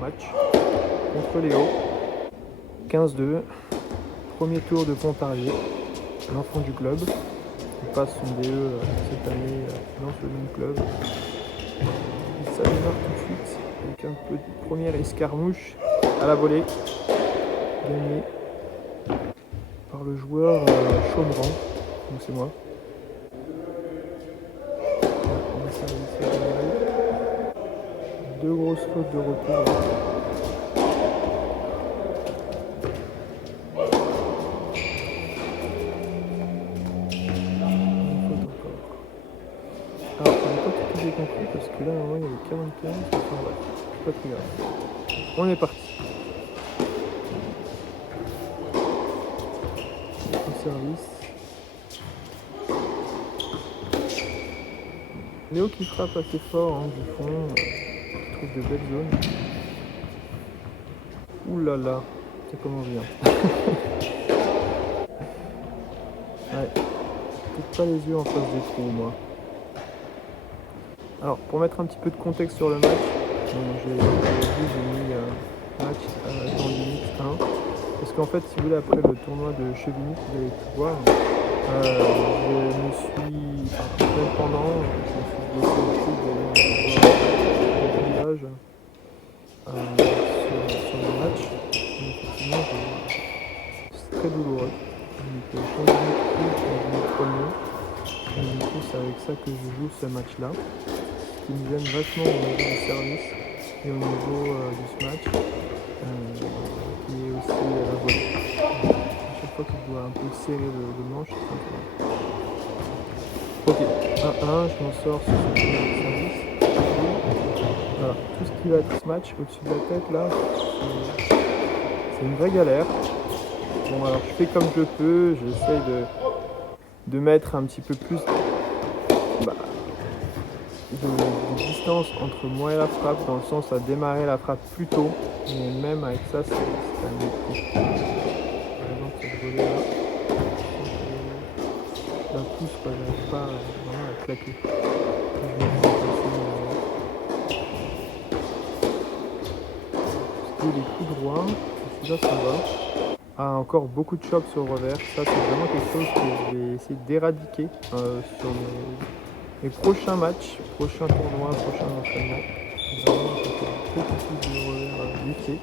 match contre Léo. 15-2. Premier tour de Pontarlier, l'enfant du club. Il passe son DE cette année dans ce même club. Ça démarre tout de suite avec un peu de première escarmouche à la volée, gagnée par le joueur Chaumran, donc c'est moi. On a servi deux grosses fautes de retour. Alors, je n'ai pas tout j'ai compris parce que là, normalement, il y avait 45, enfin bref, c'est pas très grave. On est parti. Au service. Léo qui frappe assez fort du fond, qui trouve de belles zones. Ouh là là, ça commence bien. Ouais, peut-être pas les yeux en face des trous, moi. Alors, pour mettre un petit peu de contexte sur le match, j'ai mis match dans limite 1. Parce qu'en fait, si vous voulez, après le tournoi de Chevigny, vous avez pu voir, je me suis, même pendant, je me suis blessé aussi de visage sur le match. Et effectivement, c'est très douloureux. Donc, changement de coup, changement de premier. Et du coup, c'est avec ça que je joue ce match-là. Qui me gêne vachement au niveau du service et au niveau du smash et aussi la volée. À chaque fois que je dois un peu serrer le manche, c'est un peu mal. Ok, 1-1, je m'en sors sur ce service. Voilà, tout ce qui va être smash au-dessus de la tête là, c'est une vraie galère. Bon, alors je fais comme je peux, j'essaye de mettre un petit peu plus de distance entre moi et la frappe, dans le sens à démarrer la frappe plus tôt, mais même avec ça, c'est quand même compliqué. Par exemple, cette volée là, je la pousse, quoi, j'arrive pas vraiment à la claquer. Je vais ce qui est les coups droits, et là ça va. Ah, encore beaucoup de chops sur le revers, ça c'est vraiment quelque chose que je vais essayer d'éradiquer sur mes prochains matchs, prochains tournois, prochains entraînements. Vraiment, ça fait beaucoup plus de revers liftés.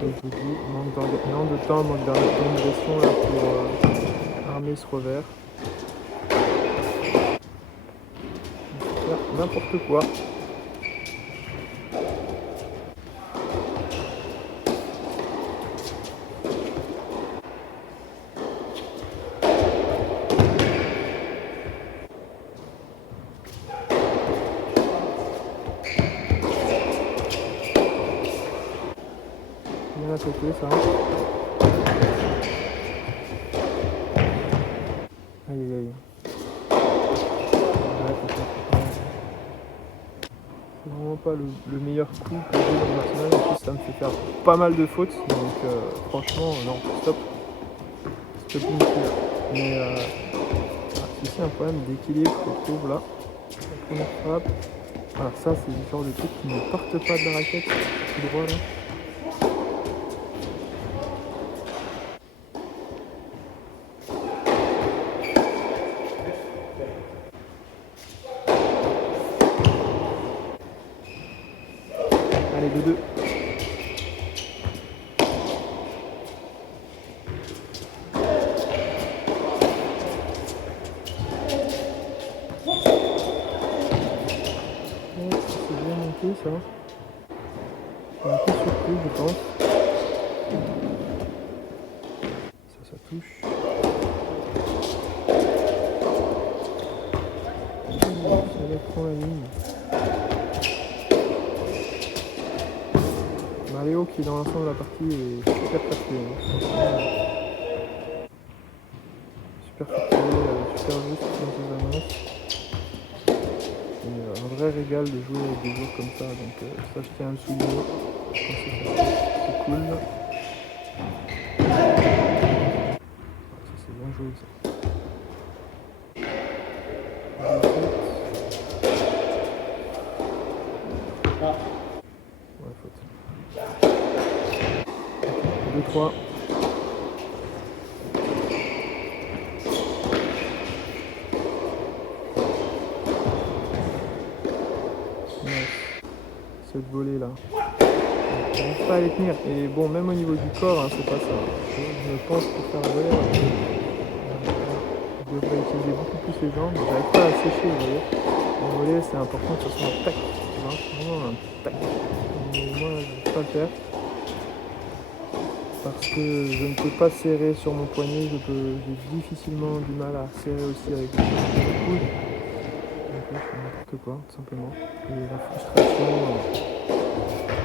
Comme je vous dis, manque de temps, manque d'organisation là pour armer ce revers. Faire n'importe quoi. Bien à côté ça. Aïe aïe aïe. C'est vraiment pas le meilleur coup pour jouer dans le national. En plus ça me fait faire pas mal de fautes. Donc franchement non, stop. Stopping clear. Mais c'est aussi un problème d'équilibre que je trouve là. La première frappe. Voilà, ça c'est le genre de truc qui ne partent pas de la raquette tout droit là. Allez, 2-2. C'est bien monté ça. Je suis un peu surpris je pense. Ça touche. Ça prend la ligne. Léo qui dans l'ensemble de la partie est super fatigué. Super fatigué, super juste dans ses annonces. Et un vrai régal de jouer avec des joueurs comme ça, donc ça je tiens à le souligner. C'est cool. Ça c'est bien joué ça. 3. Cette volée là. J'arrive pas à les tenir. Et bon, même au niveau du corps, hein, c'est pas ça. Je pense pour faire la volée, je devrais utiliser beaucoup plus les jambes. J'arrive pas à sécher, vous voyez. En volée, c'est important que ce soit un tac. Tu vois, vraiment un tac. Mais moi, je ne peux pas le faire. Parce que je ne peux pas serrer sur mon poignet. J'ai difficilement du mal à serrer aussi avec le coude. Donc là, je fais n'importe quoi, tout simplement. Et la frustration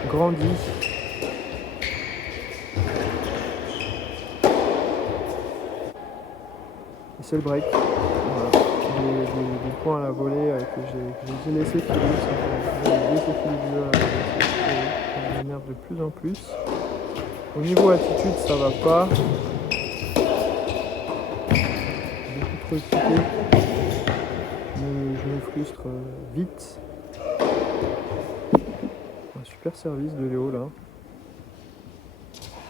grandit. Et c'est le break. Voilà. Des points à la volée que j'ai laissé filer. J'ai laissé filer le jeu à la volée. Ça m'énerve de plus en plus. Au niveau attitude, ça va pas. Beaucoup trop excité. Je me frustre vite. Un super service de Léo là.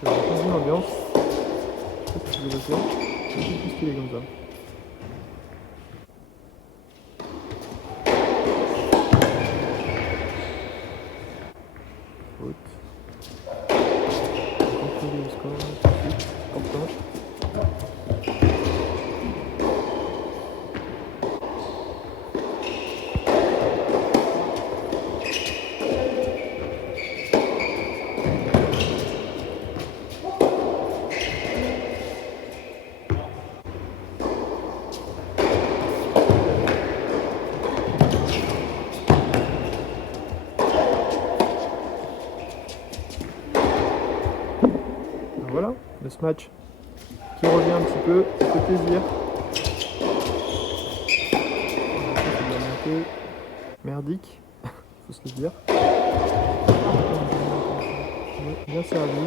Ça va changer l'ambiance. Je sais pas si je vais le faire. C'est beaucoup plus stylé comme ça. Contrôler le score tout de suite. Important. Voilà, le smash qui revient un petit peu, ça fait plaisir. C'est de la montée merdique, faut se le dire. Bien servi.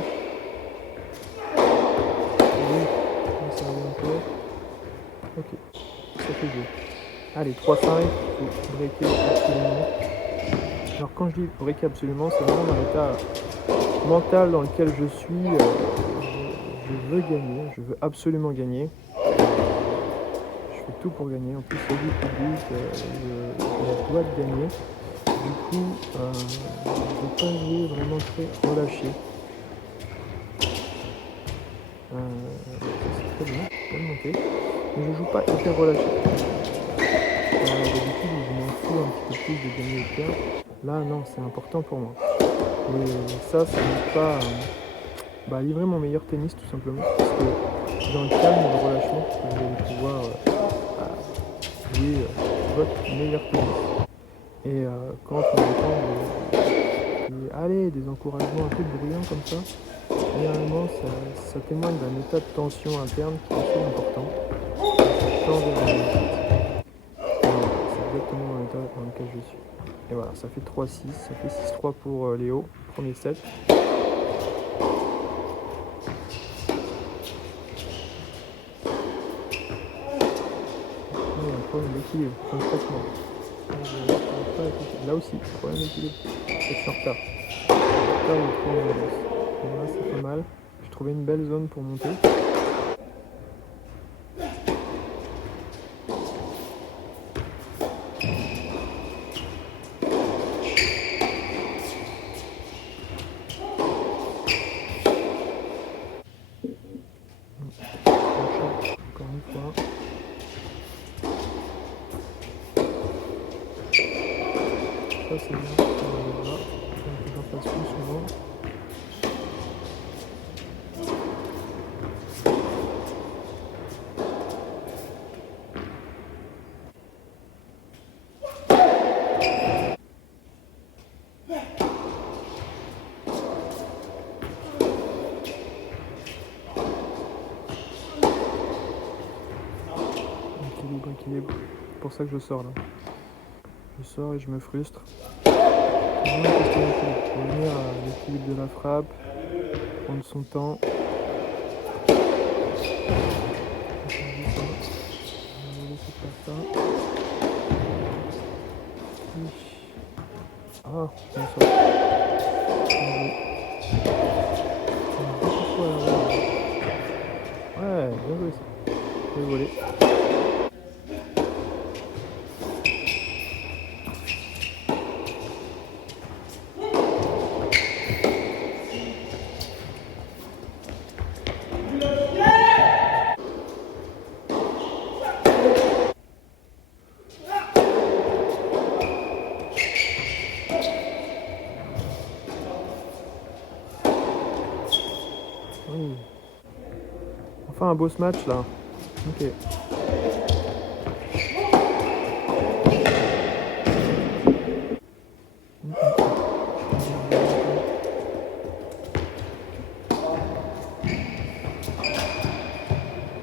Oui, bien servi encore. Ok, ça fait jouer. Allez, 3-5, il faut breaker absolument. Alors quand je dis breaker absolument, c'est vraiment dans l'état mental dans lequel je suis. Je veux gagner, je veux absolument gagner. Je fais tout pour gagner. En plus, c'est du public, je dois gagner. Du coup, je ne vais pas jouer vraiment très relâché. C'est très bien, je peux le monter. Mais je ne joue pas hyper relâché. D'habitude, je m'en fous un petit peu plus de gagner ou de perdre. Là, non, c'est important pour moi. Et ça n'est pas livrer mon meilleur tennis tout simplement. Parce que dans le calme et le relâchement, vous allez pouvoir jouer votre meilleur tennis. Et quand on entend des encouragements un peu bruyants comme ça, généralement ça témoigne d'un état de tension interne qui est assez important. Ça change la réalité. C'est exactement l'état dans lequel je suis. Et voilà, ça fait 3-6, ça fait 6-3 pour Léo, premier set. Problème d'équilibre, concrètement. Là aussi, problème d'équilibre. Je suis en retard. Là, c'est pas mal. J'ai trouvé une belle zone pour monter. Encore une fois. Ça c'est bien, ça va. J'en passe plus souvent. Équilibre. C'est pour ça que je sors là. Je sors et je me frustre. C'est vraiment une question d'équilibre. Revenir à l'équilibre de la frappe, prendre son temps. Ah, bien sûr. Beaucoup de fois à la bien joué ça. Bien volé. Oui. Enfin un beau match là. Ok.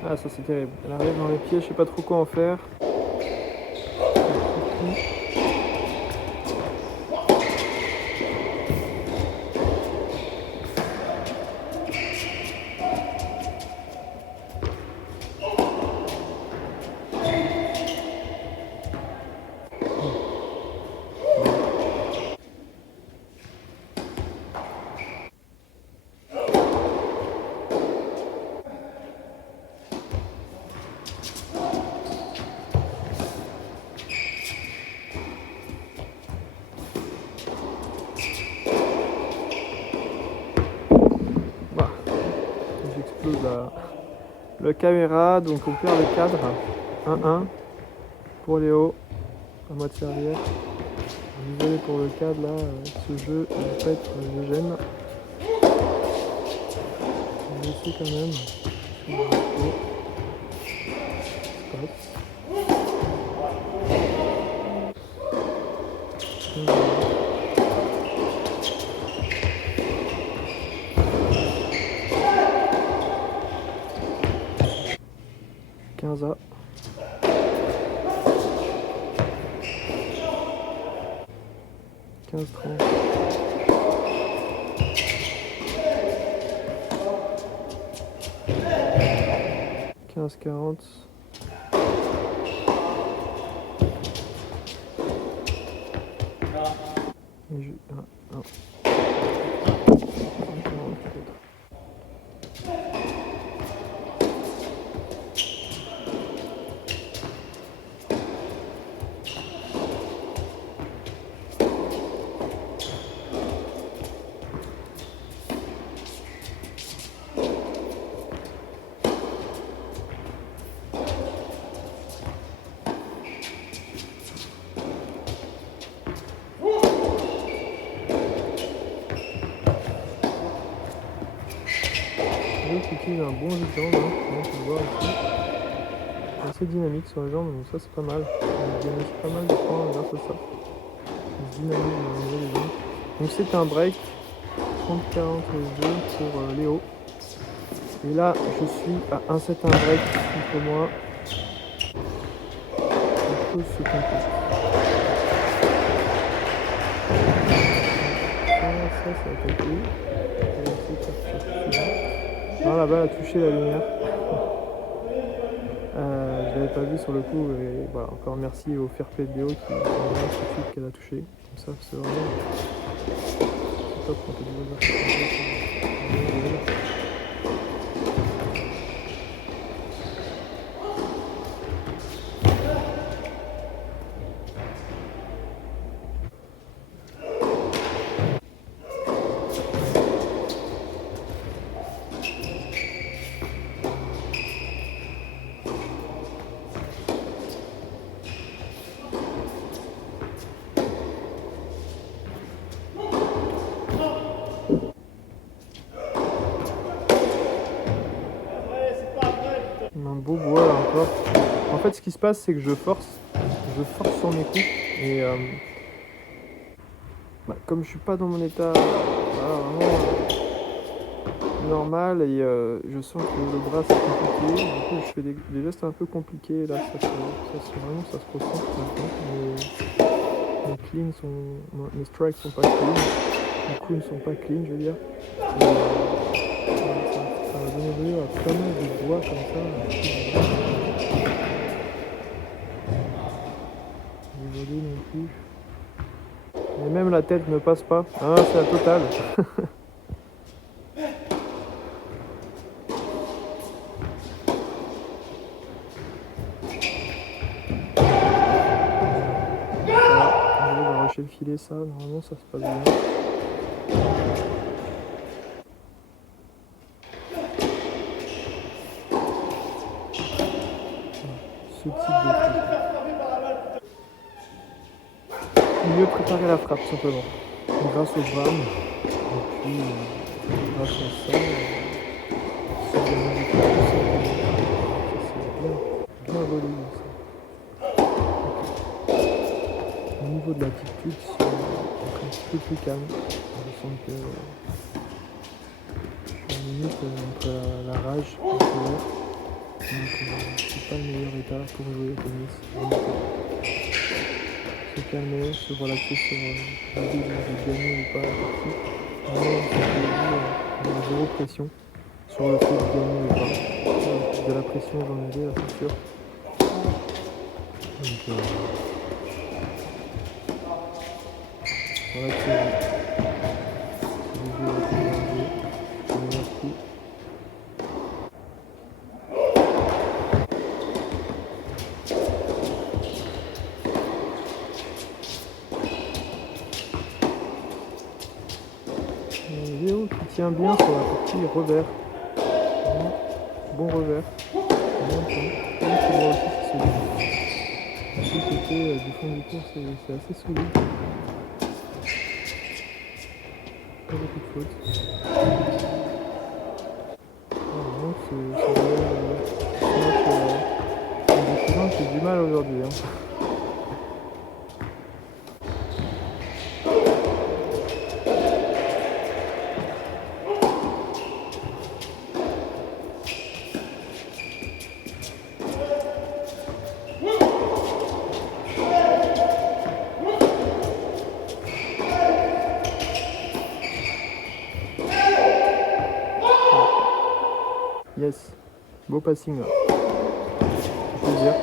Ah ça c'est terrible. Elle arrive dans les pieds, je sais pas trop quoi en faire. Bah, j'explose la caméra, donc on perd le cadre. 1-1 pour Léo, à moi de servir. Désolé pour le cadre là, ce jeu ne va pas être le gêne. On va essayer quand même. A. 15-30. 15-40. Non. Qui utilise un bon jeu de jambes, hein, on peut le voir ici. Assez dynamique sur les jambes, donc ça c'est pas mal. Il gagne pas mal de points grâce à ça. Il se dynamise au niveau des jambes. Donc c'est un break 30-42 pour Léo. Et là je suis à 1-7 un break contre moi. Les choses se compliquent. Ça a été. Non, la balle a touché la lumière. Je l'avais pas vu sur le coup. Et voilà, encore merci au fair play de Léo qui m'a dit tout de suite qu'elle a touché. Comme ça, c'est vraiment top quand tu dis un beau bois là encore. En fait, ce qui se passe, c'est que je force sur mes coups et comme je suis pas dans mon état vraiment normal et je sens que le bras c'est compliqué. Du coup, je fais des gestes un peu compliqués là. Ça se ressent maintenant. Mes cleans mes strikes sont pas clean, mes coups ne sont pas clean, je veux dire. Et, ça va donner lieu à pas mal de doigts comme ça. Les volets non plus. Et même la tête ne passe pas. Ah, c'est la totale. le filet, ça, normalement ça se passe bien. Ce type de truc. Mieux préparer la frappe, simplement. Grâce au Bram, et puis grâce à ça, c'est bien volé ça. Au niveau de l'attitude, c'est un petit peu plus calme. Je sens que je suis à la limite entre la rage et la colère. Donc c'est pas le meilleur état pour jouer au tennis. Se calmer, se relaxer sur l'idée de gagner ou pas la partie. Vraiment, on a zéro pression sur le fait de gagner ou pas. De la pression, j'en avais, là, c'est sûr. Donc, relaxez-vous. Si vous jouez avec le danger, c'est le meilleur coup. Léo qui tient bien sur la partie revers. Bon revers. Bon point. Même si moi aussi c'est solide. Du côté du fond du cours c'est assez solide. Pas beaucoup de fautes. Donc c'est des gens qui ont du mal aujourd'hui. Hein. Yes, beau passing là. Plaisir.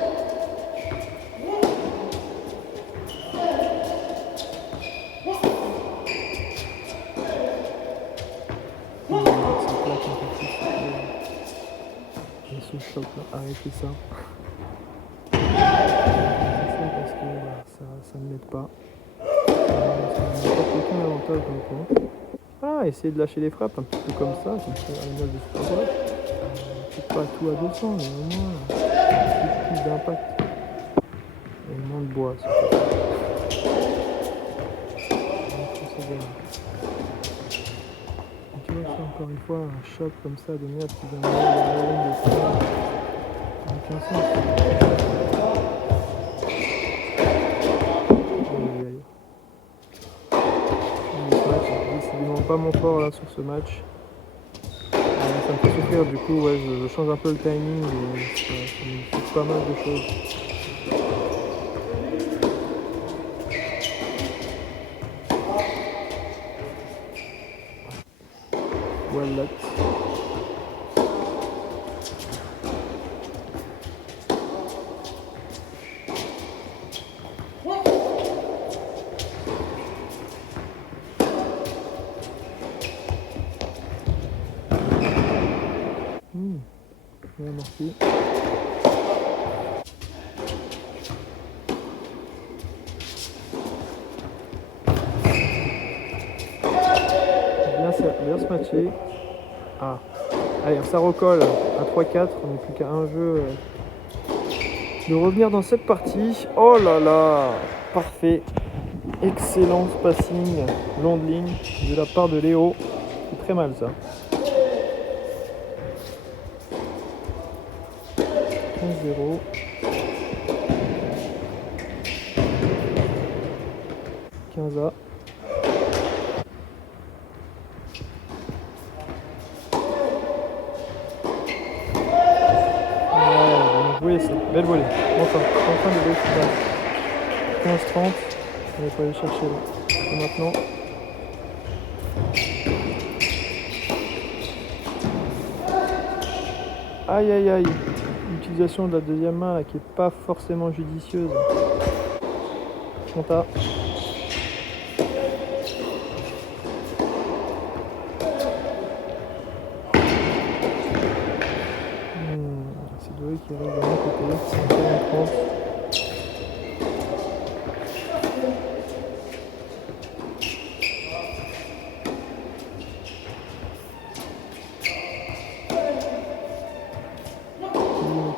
Et ce choc là, arrêtez ça. Parce que ça ne m'aide pas. Ça ne m'apporte aucun avantage dans le coin. Ah, essayez de lâcher les frappes un petit peu comme ça, à l'image de ce combat. Peut-être pas tout à 200, mais au moins beaucoup plus d'impact. Et moins de bois, surtout. Et tu vois, ça, encore une fois, un choc comme ça de merde qui vient de la ligne de ça. Ça n'a aucun sens. Décidément pas mon fort là sur ce match. Ça me fait souffrir, du coup ouais, je change un peu le timing et ça me fait pas mal de choses. Voilà. Bien amorti. Bien se matcher. Ah. Allez, ça recolle à 3-4, on n'est plus qu'à un jeu de revenir dans cette partie. Oh là là, parfait. Excellent passing, longue ligne de la part de Léo. C'est très mal ça. 15-0. A. Oui, c'est belle volée. Enfin de volée qui passe. 15-30. On va pas aller chercher là. Et maintenant. Aïe aïe aïe. L'utilisation de la deuxième main là, qui est pas forcément judicieuse. Compta. C'est Doé qui arrive de mon côté. 30.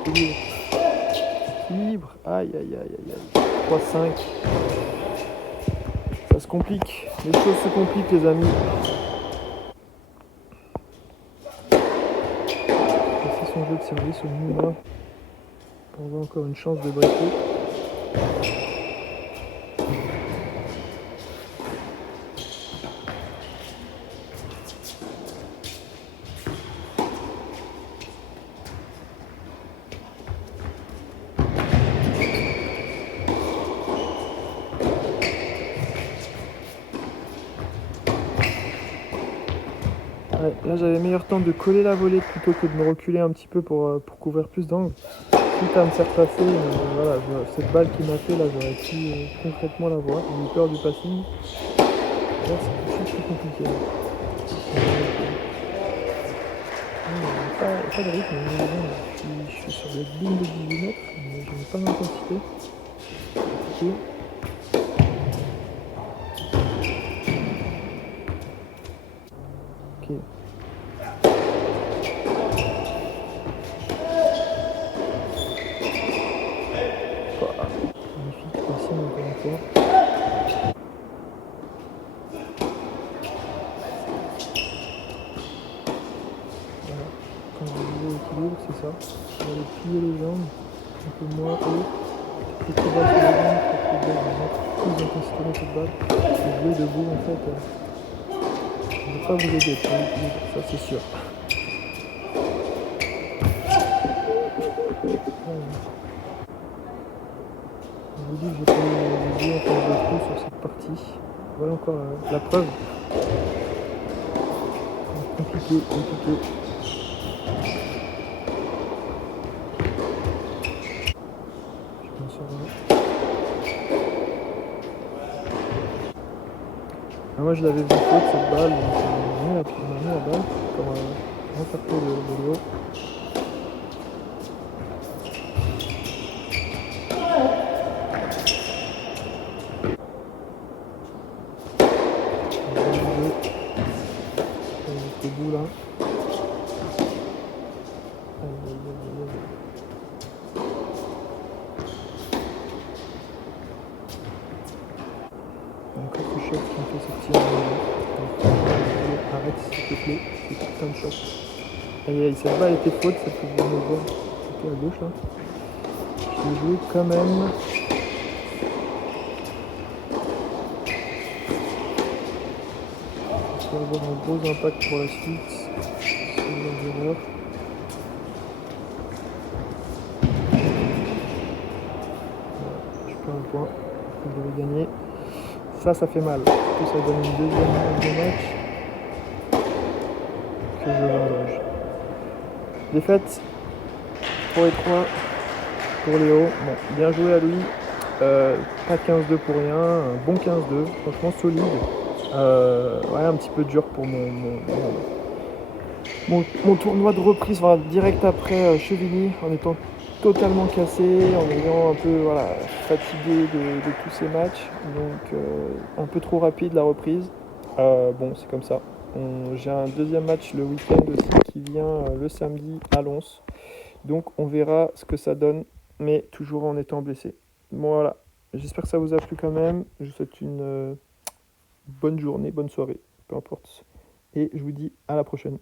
équilibre. Équilibre. Aïe, aïe, aïe, aïe, aïe. 3-5. Ça se complique. Les choses se compliquent, les amis. Passer son jeu de service au minimum. Pour avoir encore une chance de breaker. Ouais, là j'avais meilleur temps de coller la volée plutôt que de me reculer un petit peu pour couvrir plus d'angle. Quitte à me faire passer, voilà, cette balle qui m'a fait là, j'aurais pu concrètement la voir. J'ai eu peur du passing. Là c'est tout de suite plus compliqué. Pas de rythme, je suis sur des lignes de 18 mètres, mais je n'ai pas d'intensité. Compliqué. Ok. Magnifique passing encore une fois. Voilà. Quand je joue au équilibre, c'est ça. Je vais aller plier les jambes, un peu moins haut. Peut-être trop bas sur les jambes pour que je mettre plus d'intensité dans cette balle. Et jouer debout en fait, ne va pas vous aider pour l'équilibre, ça c'est sûr. Je vous dis que j'ai pas les yeux en face de trou sur cette partie. Voilà encore la preuve. Compliqué, compliqué. Je m'en sors là. Ah, moi je l'avais vu faute cette balle, donc on a mis la balle pour remporter le Léo. Jusqu'au bout là. Encore ce choc qui me fait sortir. Arrête s'il te plaît, c'est putain de choc. Aïe aïe, cette balle était faute, ça que vous venez voir. C'était à gauche là. Je l'ai joué quand même. Ça va avoir un gros impact pour la suite. C'est une erreur. Je perds un point. Je devais gagner. Ça fait mal. Ça donne une deuxième manche de match que je vendange. Défaite 3 et 3 pour Léo. Bon, bien joué à lui. Pas 15-2 pour rien. Un bon 15-2. Franchement solide. Ouais, un petit peu dur pour mon tournoi de reprise, voilà, direct après Chevigny, en étant totalement cassé, en ayant un peu fatigué de tous ces matchs, donc un peu trop rapide la reprise. Bon, c'est comme ça. J'ai un deuxième match le week-end aussi qui vient le samedi à Lens, donc on verra ce que ça donne, mais toujours en étant blessé. Bon, voilà, j'espère que ça vous a plu quand même. Je vous souhaite une bonne journée, bonne soirée, peu importe, et je vous dis à la prochaine.